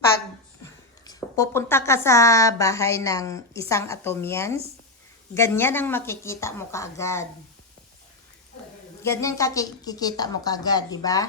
Pag pupunta ka sa bahay ng isang Atomians, ganyan ang makikita mo kaagad. Ganyan kikita mo kaagad, di ba?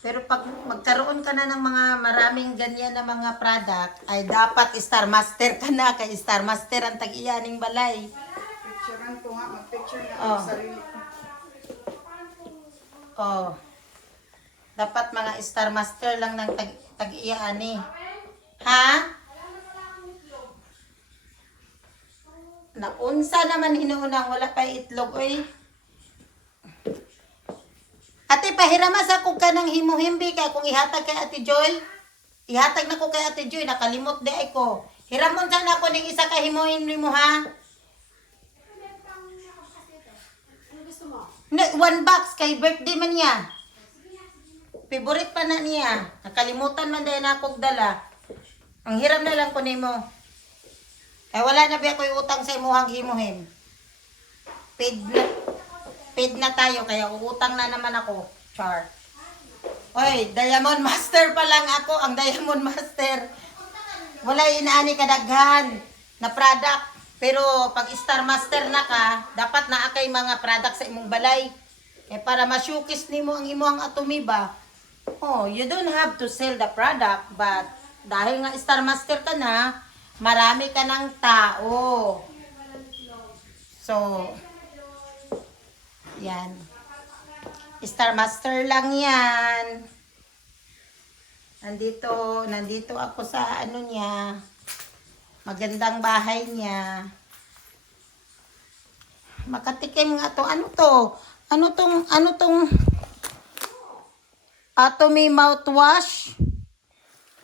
Pero pag magkaroon ka na ng mga maraming ganyan na mga product, ay dapat Star Master ka na. Kay Star Master ang tag-iyaning balay. Picturean ko nga, mag-picture na Oh. ang sarili ko. Oh. Dapat mga Star Master lang ng tag-iyaani. Ha? Naunsa naman hinuunang wala pa itlog, oy. Ate, pahiramas ako ka ng himuhimbi kay kung ihatag kay Ate Joy. Ihatag na ko kay Ate Joy, nakalimot di ay ko. Hiramon ka na ako ng isa ka himuhimbi mo, ha? Ano gusto mo? One box kay birthday man niya. Favorite pa na niya. Nakalimutan man dahil na akong dala. Ang hiram na lang ko nimo. Ay wala na ba ako utang sa imuhang himuhim. Paid na tayo kaya uutang na naman ako. Char. Oy, Diamond Master pa lang ako. Ang Diamond Master. Wala inaani kadaghan na product. Pero pag Star Master na ka, dapat naa kay mga product sa imong balay. Eh para ma-showcase nimo ang imong Atomy ba? Oh, you don't have to sell the product, but dahil nga Star Master ka na, marami ka ng tao. So, yan. Star Master lang yan. Nandito ako sa ano niya. Magandang bahay niya. Makatikim nga to. Ano to? Ano tong Atomy mouthwash?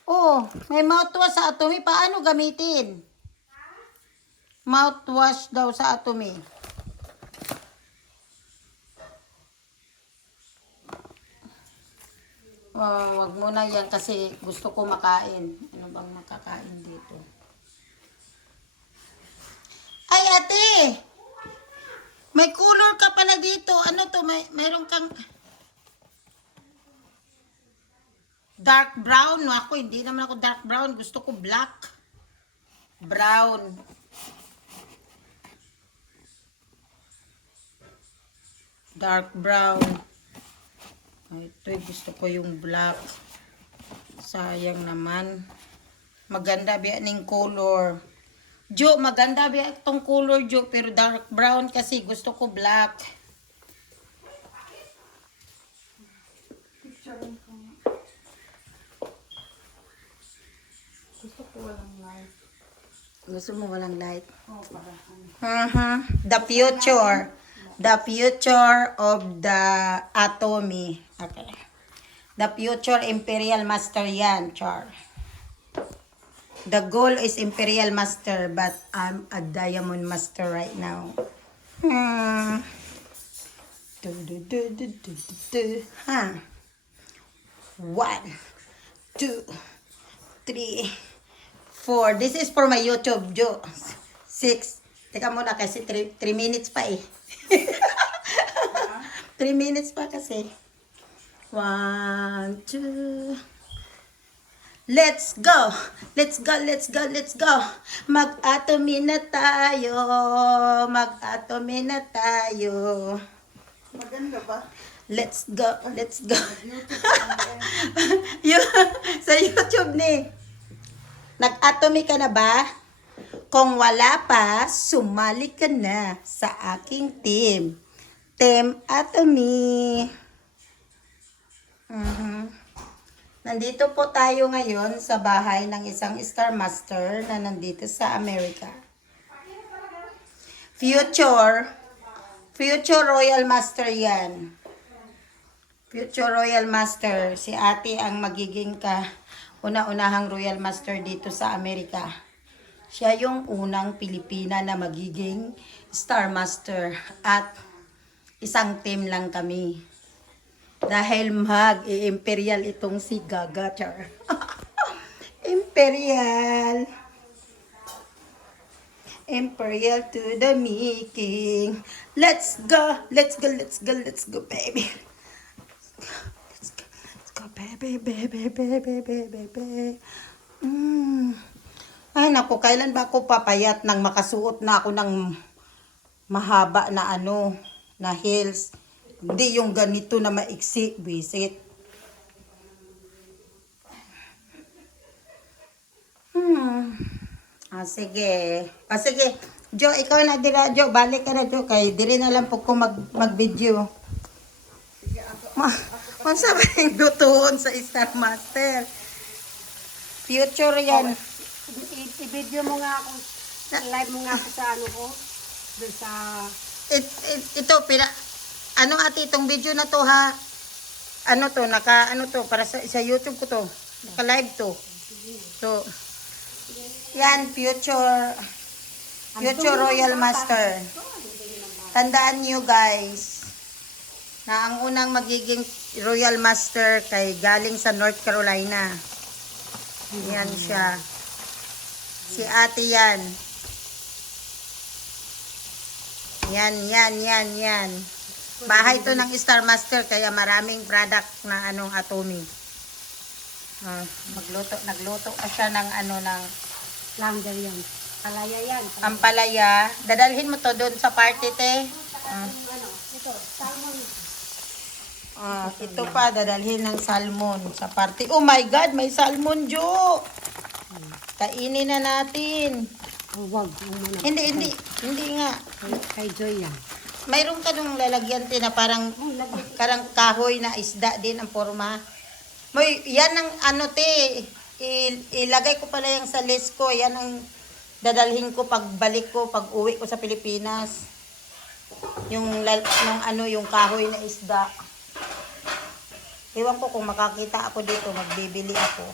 Oh, may mouthwash sa Atomy. Paano gamitin? Mouthwash daw sa Atomy. Oh, wag mo na yan kasi gusto ko makain. Ano bang makakain dito? Ay, ate! May color ka pala dito. Ano to? Mayroon kang dark brown. No, ako, hindi naman ako dark brown. Gusto ko black. Brown. Dark brown. Ay, ito, gusto ko yung black. Sayang naman. Maganda ba ning color? Jo, maganda ba itong color, Jo? Pero dark brown kasi gusto ko black. Picturean ko nga. Gusto ko walang light. Gusto mo walang light? Oh, para ano. The future. The future of the Atomy. Okay. The future Imperial Master yan, Char. The goal is Imperial Master, but I'm a Diamond Master right now. Ha. 1, 2, 3, 4. This is for my YouTube, Jo. 6. Teka muna kasi 3 minutes pa eh. 3 minutes pa kasi. 1, 2. Let's go! Let's go! Let's go! Let's go! Mag-atomy na tayo! Mag-atomy na tayo! Maganda ba? Let's go! Let's go! YouTube lang yan. Sa YouTube ni. Nag-atomy ka na ba? Kung wala pa, sumali ka na sa aking team. Team Atomy. Nandito po tayo ngayon sa bahay ng isang Star Master na nandito sa Amerika. Future Royal Master yan. Future Royal Master. Si ate ang magiging una-unahang Royal Master dito sa Amerika. Siya yung unang Pilipina na magiging Star Master at isang team lang kami. Dahil mag-i-imperial itong si Gaga, Char. Imperial. Imperial to the making. Let's go. Let's go. Let's go. Let's go, baby. Let's go. Let's go, Bebe. Ay, naku, kailan ba ako papayat nang makasuot na ako ng mahaba na na heels. Hindi yung ganito na maiksi, bisit. Sige. Sige. Jo, ikaw na dira, Jo. Balik ka na, Jo. Kay diri na lang po ko mag-video. Kung sa ba yung lutuon sa Star Master? Future yan. I-video mo nga ako. Live mo nga ako sa ano ko. Doon sa... Ito, ate, itong video na to ha. Para sa YouTube ko to. Naka-live to. So, yan, future Royal Master. Tandaan nyo guys, na ang unang magiging Royal Master kay galing sa North Carolina. Yan siya. Si ate yan. Yan. Bahay to ng Star Master kaya maraming product na Atomy. Nagluto pa siya ng ng Flounder yan. Palaya yan. ampalaya. Dadalhin mo to doon sa party te. Ito, salmon. Ito pa dadalhin ng salmon sa party. Oh my God, may salmon, Jo. Kainin na natin. Oh, wag. Hindi nga. Kay Joy yan. Mayroon ka nung lalagyan te na parang kahoy na isda din ang forma. Yan ang te. Ilagay ko pala yung sa list ko. Yan ang dadalhin ko pagbalik ko, pag uwi ko sa Pilipinas. Yung kahoy na isda. Ewan ko kung makakita ako dito, magbibili ako.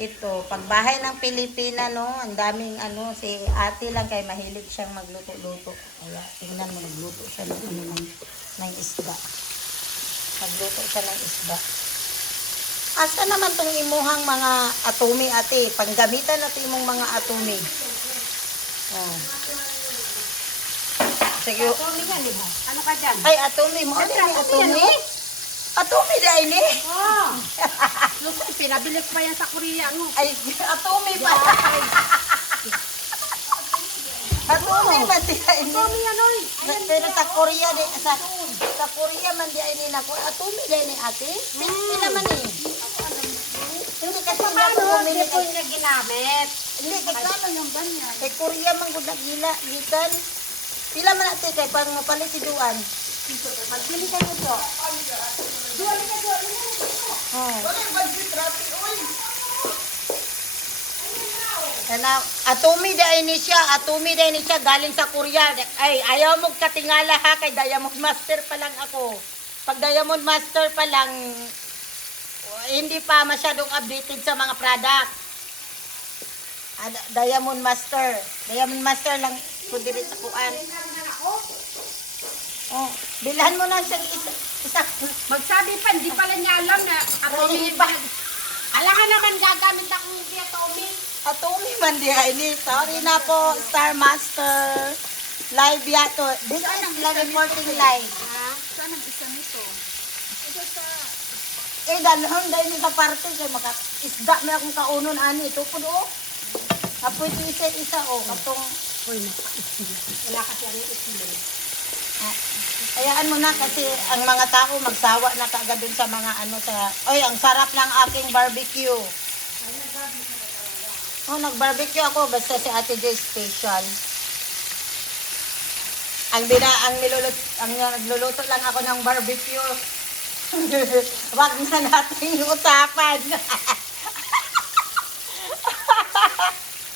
Ito, pagbahay ng Pilipina, ang daming si ate lang kay mahilig siyang magluto-luto. Kaya, tingnan mo, nagluto siya ng isda. Nagluto siya ng isda. Asa naman tong imuhang mga Atomy, ate? Panggamitan natin imong mga Atomy. Sige. Atomy yan, di ba? Ano ka dyan? Ay, Atomy mo. Ano yung Atomy? Atomy dahil eh. Oh! Luto, pinabili ko pa yan sa Korea. Ay, Atomy pa. Atomy man dahil eh. Atomy yan, oy. Pero sa Korea, sa Korea man dahil eh. Atomy dahil eh, ate. Pila man eh. Hindi kasi nga Paano? ako bumili Hindi ko niya ginamit. Hindi, Magkano yung ganyan? kay Korea man gud nagila gikan. Pila man ate kay pang mapalit si Duan. Magbili ka nito. Oh. Kana Atomy dai ni siya galing sa Korea. Ay ayaw mo katingala ha kay Diamond Master pa lang ako. Pag Diamond Master pa lang hindi pa masyadong updated sa mga product. Diamond Master lang ko diri sa kuan. Oh, bilhan mo na siyang isa. Magsabi pa, hindi pala niya alam na Atomy ba? Alam ka naman gagamit akong hindi Atomy. Atomy man di ini. Sorry na po, Star Master. Live yato. This is live reporting live. Saan ang isa nito? Ito sa... Dalhon dahil sa party kay isda may akong kaunon ani. Ito po do. Apoy isa katong Uy, wala kasi ang itlog. hayaan mo na kasi ang mga tao magsawa na kaagad dun sa mga ang sarap ng aking barbecue. Nag-barbecue ako basta si Ate Joy special. Nagluluto lang ako ng barbecue. Wag na natin usapan.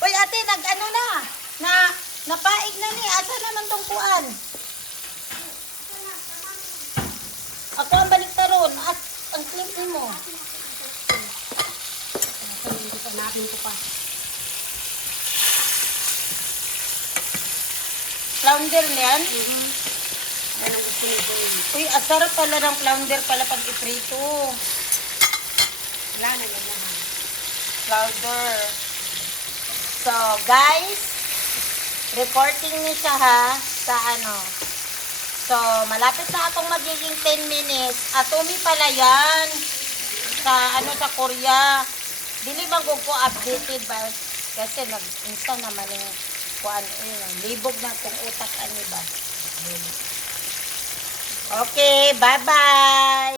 Uy, ate, napaig na ni. Asa naman tong kuan? Ako ang baliktaron. Ang clip mo. Hanapin ko pa. Flounder niyan? Yan ang gusto nito yun. Uy, asarap pala ng flounder pala pag iprito. Wala na yan naman. Flounder. So, guys, reporting ni siya ha sa So, malapit na akong magiging 10 minutes. Atomy pala yan. sa ano sa Korea. Dili man ko updated ba kasi nag-insta naman yung kuan libog na kung utak ani ba. Okay, bye-bye.